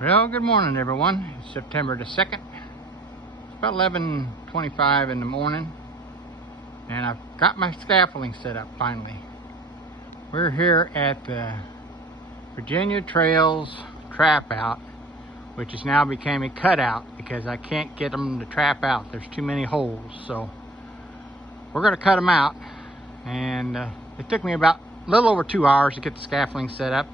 Well, good morning everyone. It's September the 2nd. It's about 11:25 in the morning and I've got my scaffolding set up finally. We're here at the Virginia Trails Trap Out, which has now become a cutout because I can't get them to trap out. There's too many holes, so we're going to cut them out. And it took me about a little over 2 hours to get the scaffolding set up.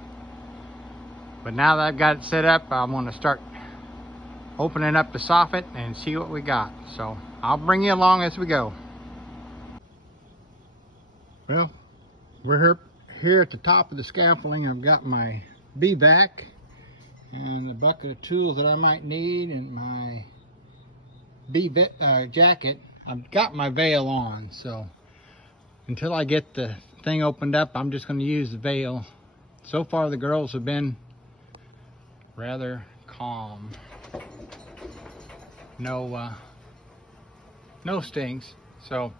But now that I've got it set up, I'm going to start opening up the soffit and see what we got. So I'll bring you along as we go. Well, we're here at the top of the scaffolding. I've got my bee vac and a bucket of tools that I might need and my bee jacket. I've got my veil on, so until I get the thing opened up, I'm just going to use the veil. So far the girls have been rather calm. No stings. So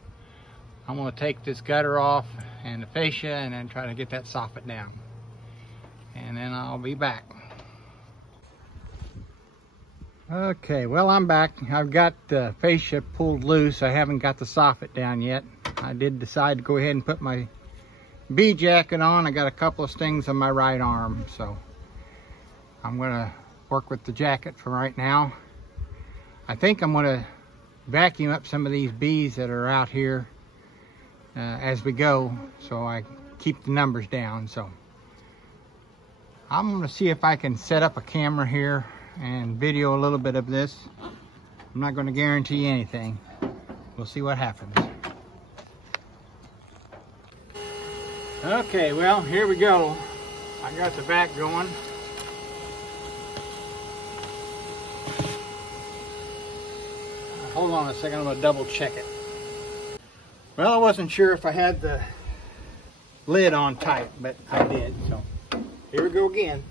I'm going to take this gutter off and the fascia and then try to get that soffit down. And then I'll be back. Okay, well, I'm back. I've got the fascia pulled loose. I haven't got the soffit down yet. I did decide to go ahead and put my bee jacket on. I got a couple of stings on my right arm, so I'm going to work with the jacket for right now. I think I'm going to vacuum up some of these bees that are out here as we go, so I keep the numbers down. So I'm going to see if I can set up a camera here and video a little bit of this. I'm not going to guarantee anything. We'll see what happens. Okay, well, here we go. I got the vac going. Hold on a second, I'm going to double check it. Well, I wasn't sure if I had the lid on tight, but I did, so here we go again.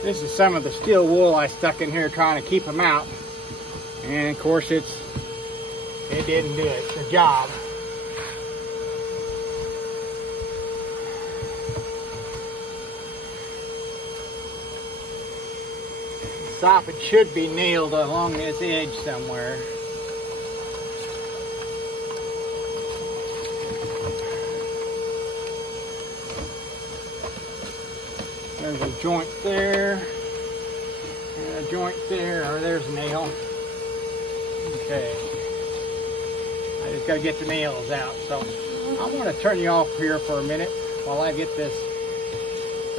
This is some of the steel wool I stuck in here trying to keep them out. And of course it didn't do it. It's a job. The soffit should be nailed along this edge somewhere. There's a joint there, and a joint there, or there's a nail. Okay, I just gotta get the nails out. So I'm gonna turn you off here for a minute while I get the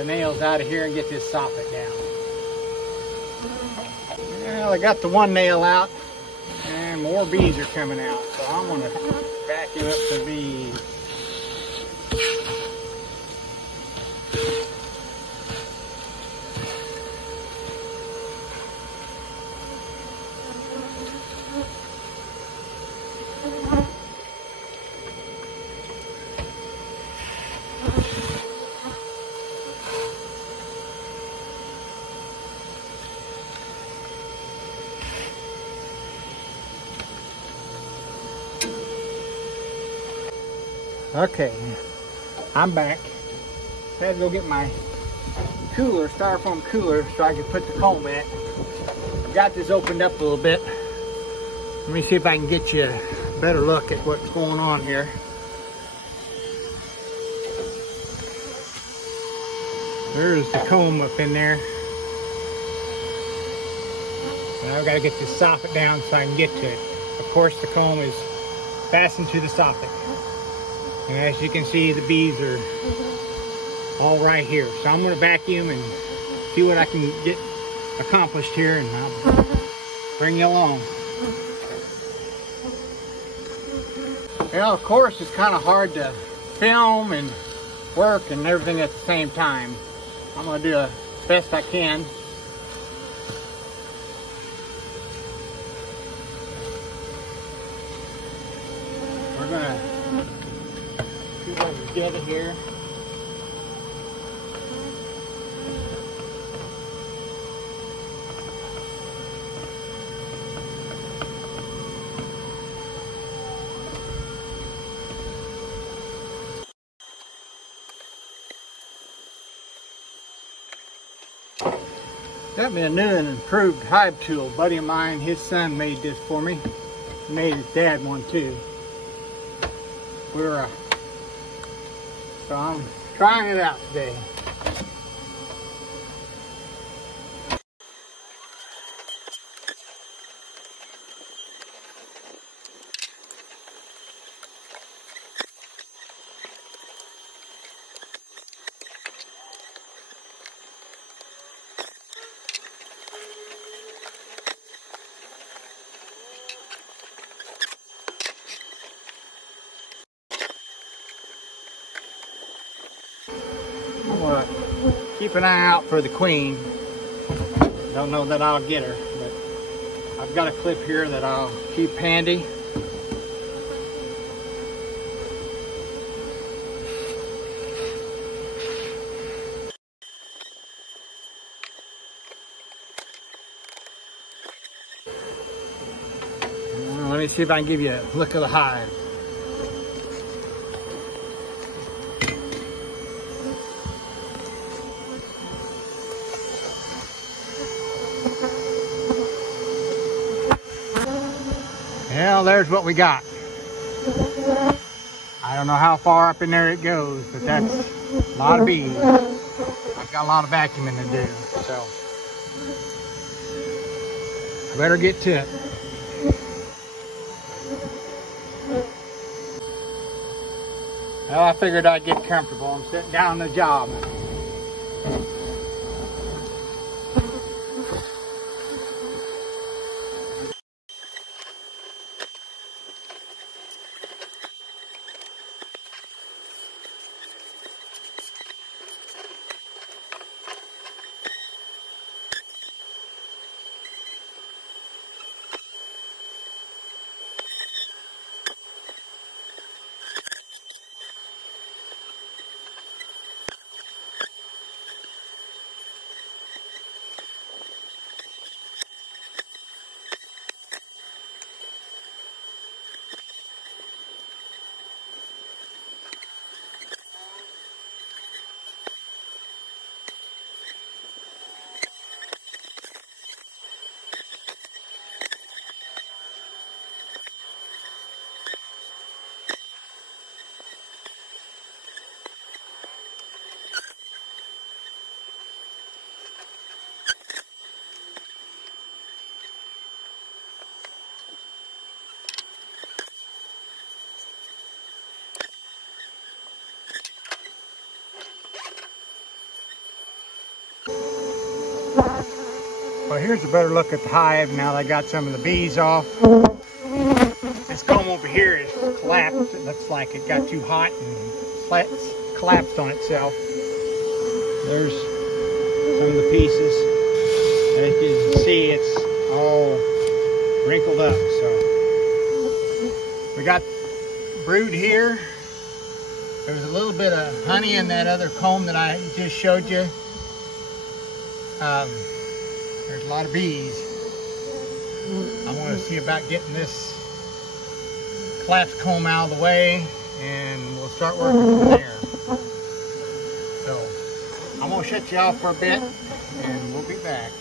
nails out of here and get this soffit down. Well, I got the one nail out, and more bees are coming out. So I'm gonna vacuum up some bees. Okay, I'm back. I had to go get my cooler, styrofoam cooler, so I could put the comb in it. Got this opened up a little bit. Let me see if I can get you a better look at what's going on here. There's the comb up in there. Now I've got to get this soffit down so I can get to it. Of course, the comb is fastened to the soffit. And as you can see, the bees are all right here. So I'm going to vacuum and see what I can get accomplished here, and I'll bring you along. Well, of course, it's kind of hard to film and work and everything at the same time. I'm going to do the best I can. We're going to put those together here. Got me a new and improved hive tool. A buddy of mine, his son made this for me. He made his dad one too. So I'm trying it out today. I'm gonna keep an eye out for the queen. Don't know that I'll get her, but I've got a clip here that I'll keep handy. Let me see if I can give you a look of the hive. Well, there's what we got. I don't know how far up in there it goes, but that's a lot of bees. I've got a lot of vacuuming to do, so I better get to it. Well, I figured I'd get comfortable. I'm sitting down on the job. Well, here's a better look at the hive now that I got some of the bees off. This comb over here is collapsed. It looks like it got too hot and collapsed on itself. There's some of the pieces. And as you can see, it's all wrinkled up. So we got brood here. There's a little bit of honey in that other comb that I just showed you. There's a lot of bees. I want to see about getting this collapsed comb out of the way, and we'll start working from there. So I'm going to shut you off for a bit, and we'll be back.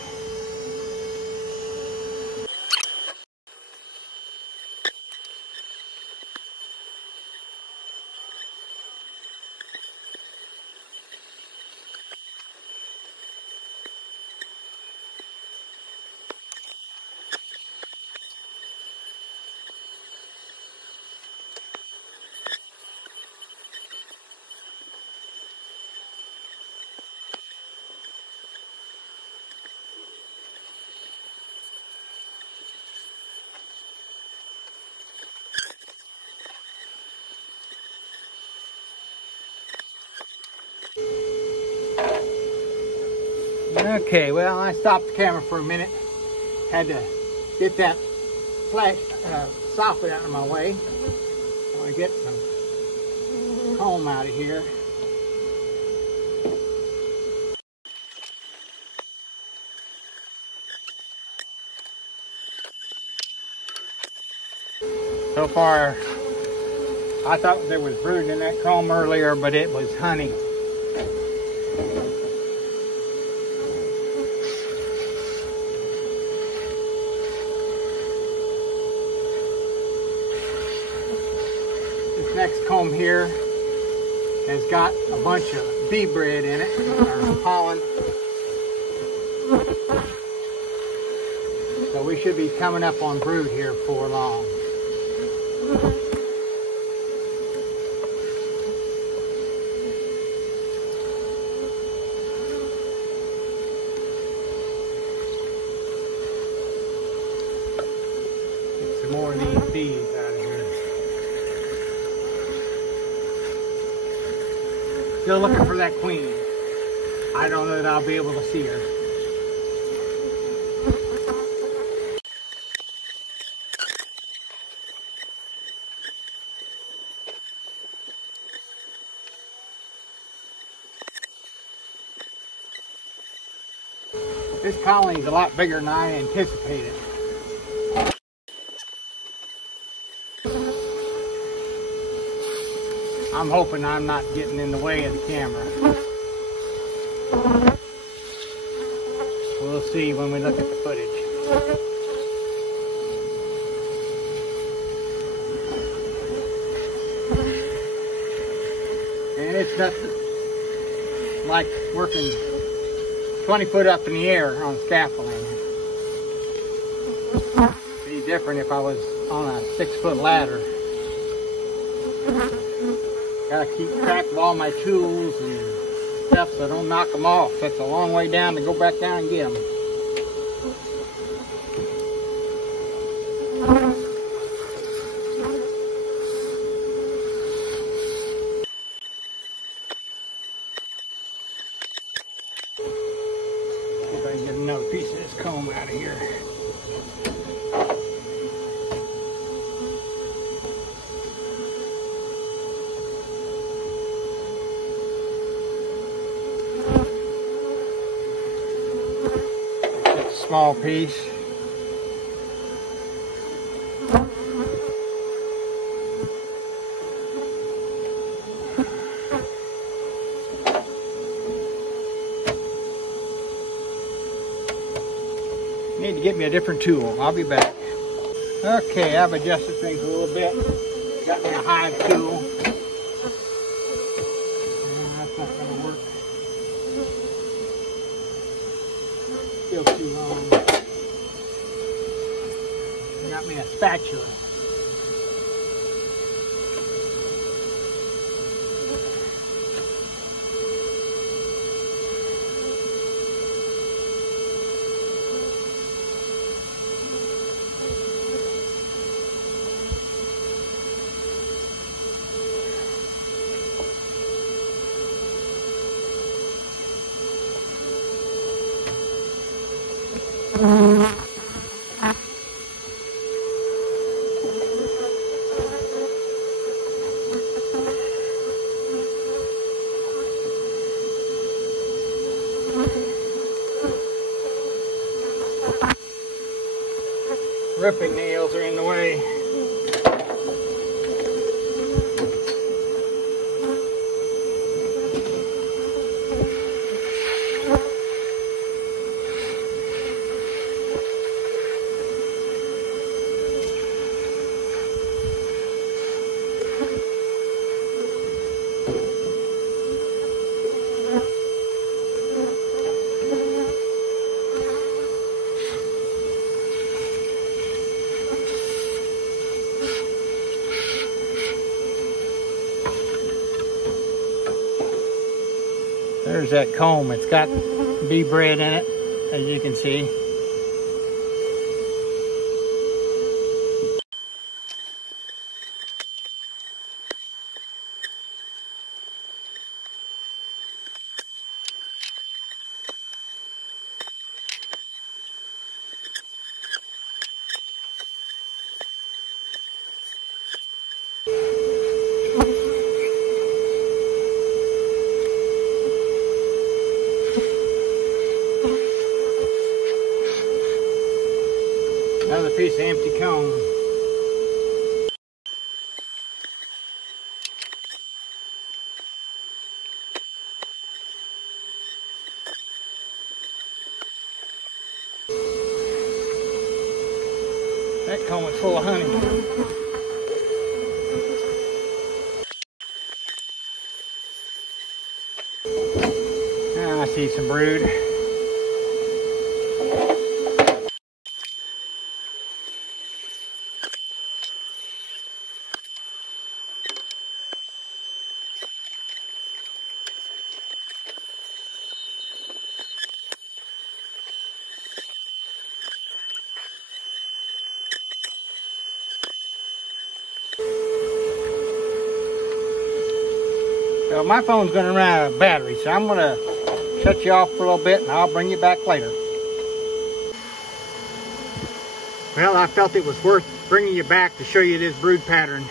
Okay, well, I stopped the camera for a minute. Had to get that flash soffit out of my way. I want to get some comb out of here. So far, I thought there was brood in that comb earlier, but it was honey. This next comb here has got a bunch of bee bread in it, or pollen. So we should be coming up on brood here before long. Get some more of these bees out of here. Still looking for that queen. I don't know that I'll be able to see her. This colony is a lot bigger than I anticipated. I'm hoping I'm not getting in the way of the camera. We'll see when we look at the footage. And it's nothing like working 20 foot up in the air on scaffolding. It'd be different if I was on a 6-foot ladder. Gotta keep track of all my tools and stuff so I don't knock them off. That's a long way down to go back down and get them. See if I can get another piece of this comb out of here. Small piece. Need to get me a different tool. I'll be back. Okay, I've adjusted things a little bit. Got me a hive tool. That's not going to work. Still too long. Got me a spatula. Ripping nails are in the way. There's that comb. It's got bee bread in it, as you can see. use the empty comb. That comb is full of honey. I see some brood. So my phone's going to run out of battery, so I'm going to shut you off for a little bit and I'll bring you back later. Well, I felt it was worth bringing you back to show you this brood pattern.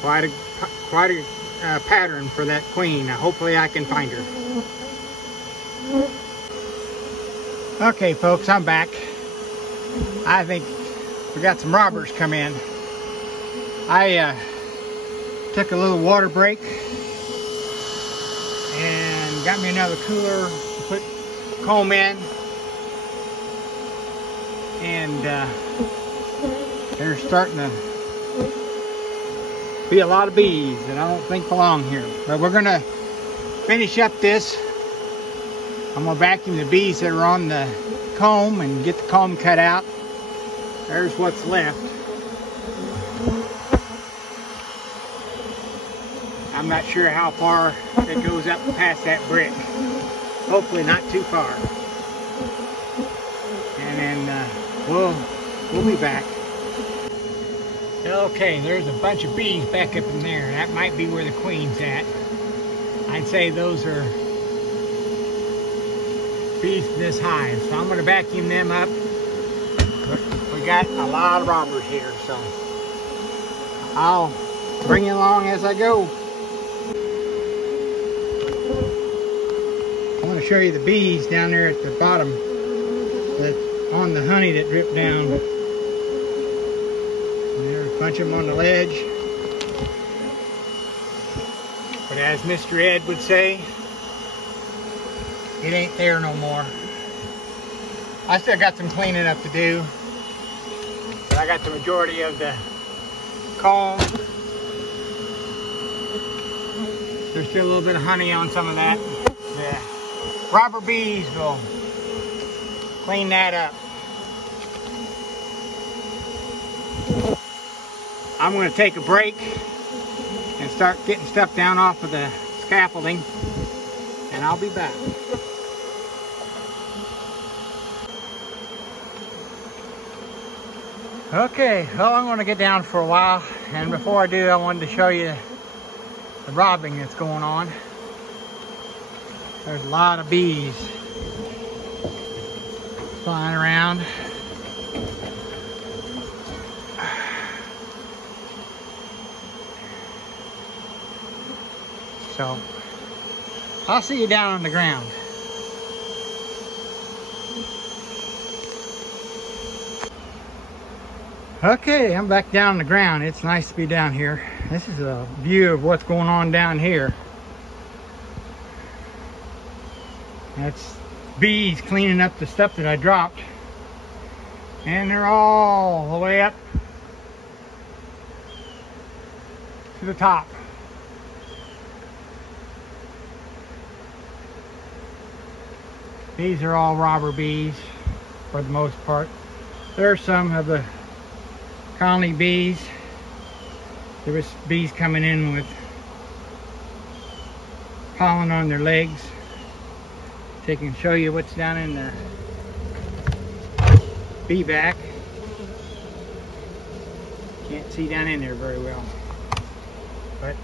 Quite a pattern for that queen. Now, hopefully I can find her. Okay folks, I'm back. I think we got some robbers come in. I took a little water break and got me another cooler to put comb in, and there's starting to be a lot of bees that I don't think belong here. But we're gonna finish up this. I'm gonna vacuum the bees that are on the comb and get the comb cut out. There's what's left. I'm not sure how far it goes up past that brick. Hopefully not too far. And then we'll be back. Okay, there's a bunch of bees back up in there. That might be where the queen's at. I'd say those are bees this high. So I'm going to vacuum them up. We got a lot of robbers here, so I'll bring you along as I go. I want to show you the bees down there at the bottom, that on the honey that dripped down. And there's a bunch of them on the ledge. But as Mr. Ed would say, it ain't there no more. I still got some cleaning up to do, but I got the majority of the comb. There's still a little bit of honey on some of that. The robber bees will clean that up. I'm going to take a break and start getting stuff down off of the scaffolding, and I'll be back. Okay, well, I'm going to get down for a while, and before I do, I wanted to show you the robbing that's going on. There's a lot of bees flying around. So, I'll see you down on the ground. Okay, I'm back down on the ground. It's nice to be down here. This is a view of what's going on down here. That's bees cleaning up the stuff that I dropped. And they're all the way up to the top. These are all robber bees for the most part. There are some of the colony bees. There was bees coming in with pollen on their legs. So I can show you what's down in their bee back. Can't see down in there very well. But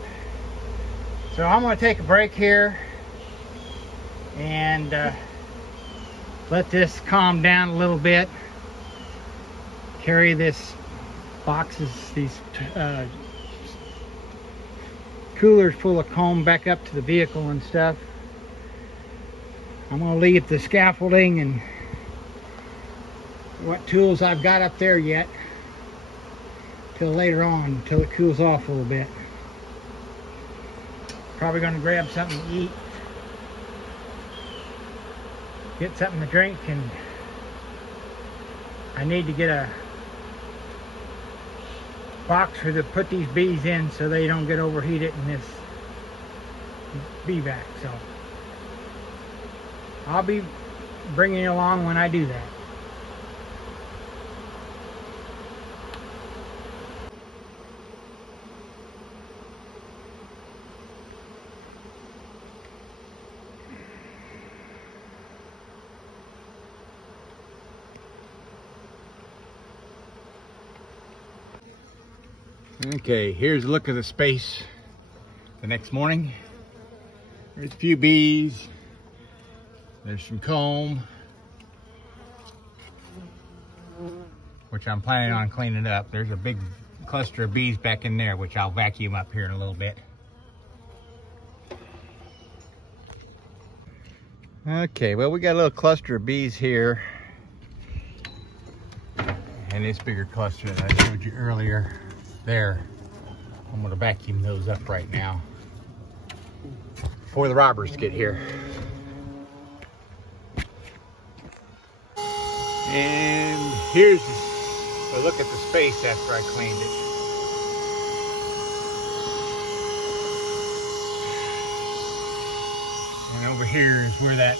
so I'm going to take a break here and let this calm down a little bit. Carry this boxes, these coolers full of comb back up to the vehicle and stuff. I'm going to leave the scaffolding and what tools I've got up there yet till later on, until it cools off a little bit. Probably going to grab something to eat, get something to drink, and I need to get a box to put these bees in so they don't get overheated in this bee vac. So I'll be bringing you along when I do that. Okay, here's a look at the space the next morning. There's a few bees. There's some comb, which I'm planning on cleaning up. There's a big cluster of bees back in there, which I'll vacuum up here in a little bit. Okay, well, we got a little cluster of bees here. And this bigger cluster that I showed you earlier there. I'm gonna vacuum those up right now before the robbers get here. And here's a look at the space after I cleaned it. And over here is where that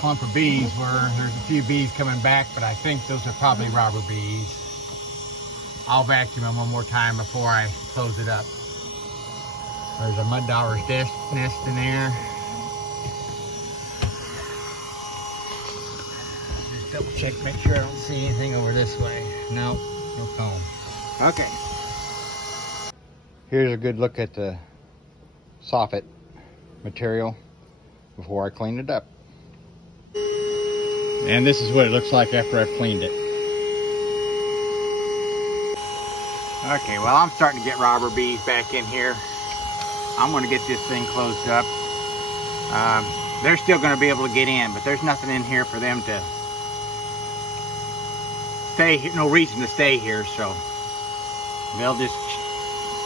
clump of bees were. There's a few bees coming back, but I think those are probably robber bees. I'll vacuum them one more time before I close it up. There's a mud dauber's nest in there. Just double check, make sure I don't see anything over this way. No, no comb. Okay. Here's a good look at the soffit material before I clean it up. And this is what it looks like after I've cleaned it. Okay, well, I'm starting to get robber bees back in here. I'm going to get this thing closed up. They're still going to be able to get in, but there's nothing in here for them to stay here, no reason to stay here, so they'll just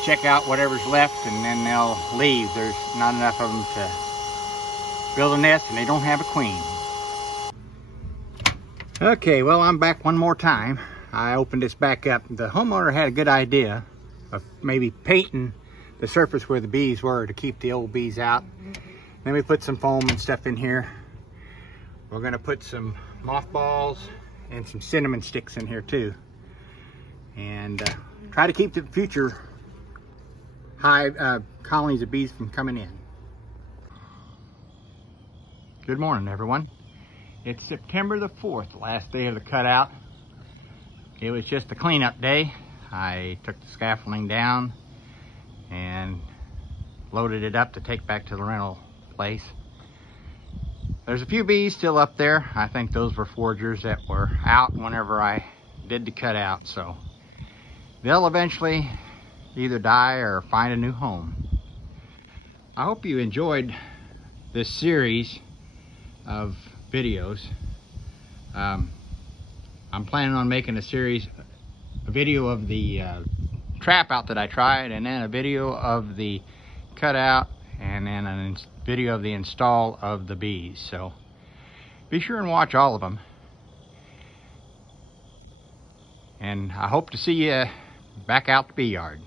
check out whatever's left and then they'll leave. There's not enough of them to build a nest, and they don't have a queen. Okay, well, I'm back one more time. I opened this back up. The homeowner had a good idea of maybe painting the surface where the bees were to keep the old bees out. Then we put some foam and stuff in here. We're gonna put some mothballs and some cinnamon sticks in here too. And try to keep the future hive colonies of bees from coming in. Good morning, everyone. It's September the 4th, last day of the cutout. It was just a cleanup day. I took the scaffolding down and loaded it up to take back to the rental place. There's a few bees still up there. I think those were foragers that were out whenever I did the cutout, so they'll eventually either die or find a new home. I hope you enjoyed this series of videos. I'm planning on making a video of the trap out that I tried, and then a video of the cutout, and then a video of the install of the bees. So be sure and watch all of them. And I hope to see you back out the bee yard.